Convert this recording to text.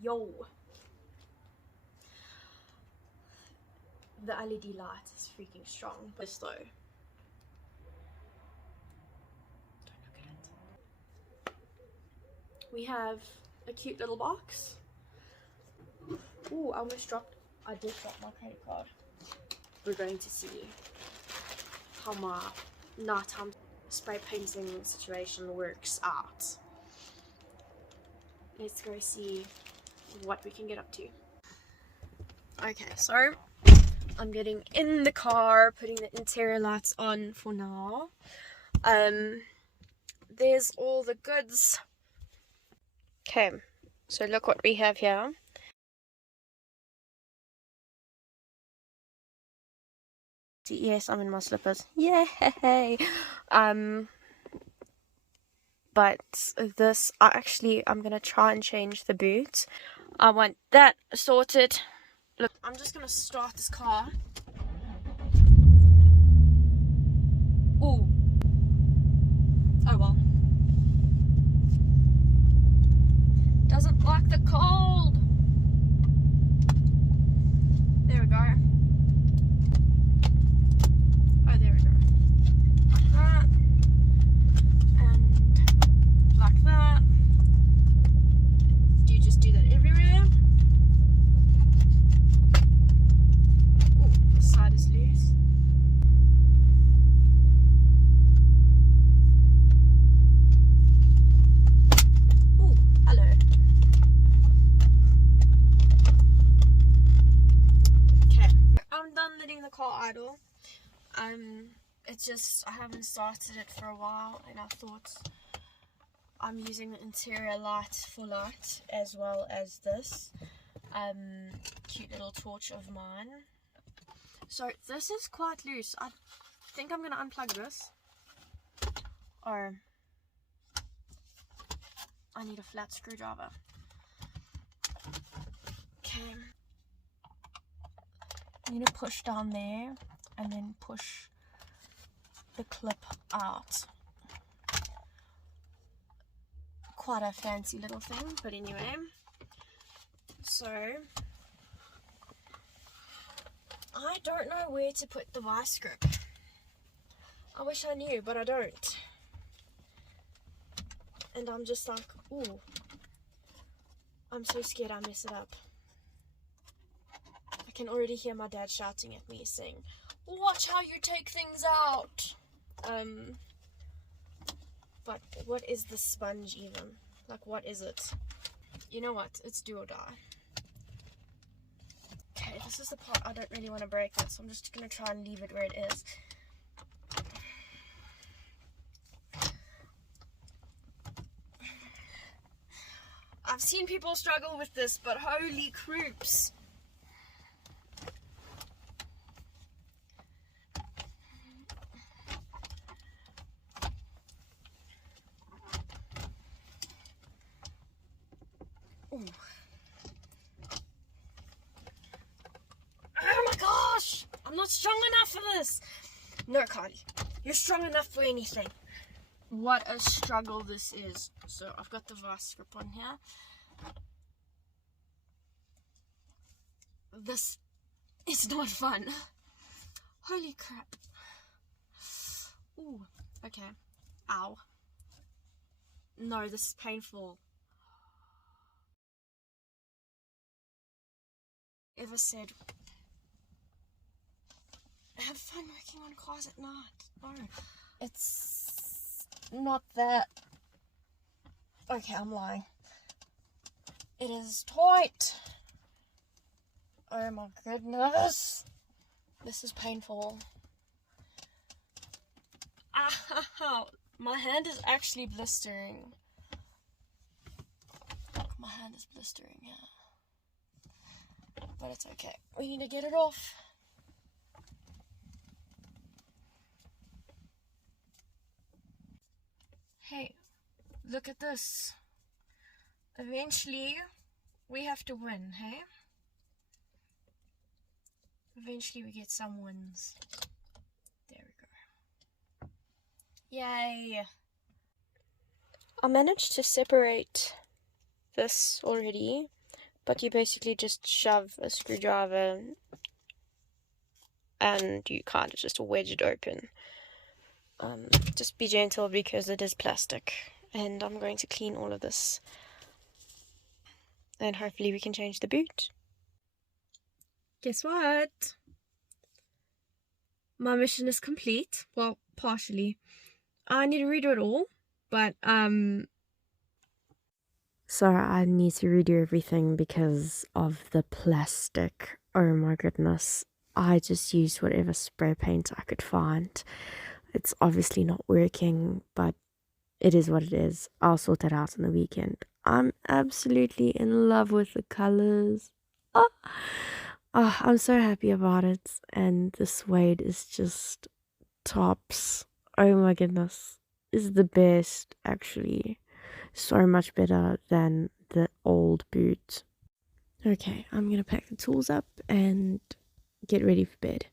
Yo. The LED light is freaking strong. This though. Don't look at it. We have a cute little box. Ooh, I almost dropped. I did drop my credit card. We're going to see how my nighttime spray painting situation works out. Let's go see what we can get up to. Okay, so I'm getting in the car, putting the interior lights on for now. There's all the goods. Okay, so look what we have here. Yes, I'm in my slippers. Yay! But this, I'm gonna try and change the boot. I want that sorted. Look, I'm just gonna start this car. Ooh. Oh well. Doesn't like the cold. There we go. Oh, there we go. Like that. And like that. Do you just do that everywhere? Ooh, this side is loose. Ooh, hello. Okay, I'm done letting the car idle. It's just, I haven't started it for a while, and I thought I'm using the interior light for light as well as this cute little torch of mine. So this is quite loose. I think I'm gonna unplug this, or I need a flat screwdriver. Okay, I'm gonna push down there and then push the clip out. Quite a fancy little thing, but anyway. So I don't know where to put the vice grip. I wish I knew, but I don't. And I'm just like, ooh, I'm so scared I mess it up. I can already hear my dad shouting at me saying, watch how you take things out. But what is the sponge even? Like, what is it? You know what? It's do or die. Okay, this is the part I don't really want to break it, so I'm just going to try and leave it where it is. I've seen people struggle with this, but holy croops. Ooh. Oh my gosh! I'm not strong enough for this! No, Carly. You're strong enough for anything. What a struggle this is. So I've got the vice grip on here. This is not fun. Holy crap. Ooh, okay. Ow. No, this is painful. Ever said, have fun working on cars at night? No, it's not that. Okay, I'm lying. It is tight. Oh my goodness. This is painful. Ow. My hand is actually blistering. My hand is blistering, yeah. But it's okay. We need to get it off. Hey, look at this. Eventually, we have to win, hey? Eventually, we get some wins. There we go. Yay! I managed to separate this already, but you basically just shove a screwdriver and you kind of just wedge it open. Just be gentle because it is plastic, and I'm going to clean all of this and hopefully we can change the boot. Guess what? My mission is complete. Well, partially. I need to redo it all, but so I need to redo everything because of the plastic. Oh my goodness. I just used whatever spray paint I could find. It's obviously not working, but it is what it is. I'll sort that out on the weekend. I'm absolutely in love with the colors. Oh, I'm so happy about it. And the suede is just tops. Oh my goodness. Is the best, actually. So much better than the old boot. Okay, I'm gonna pack the tools up and get ready for bed.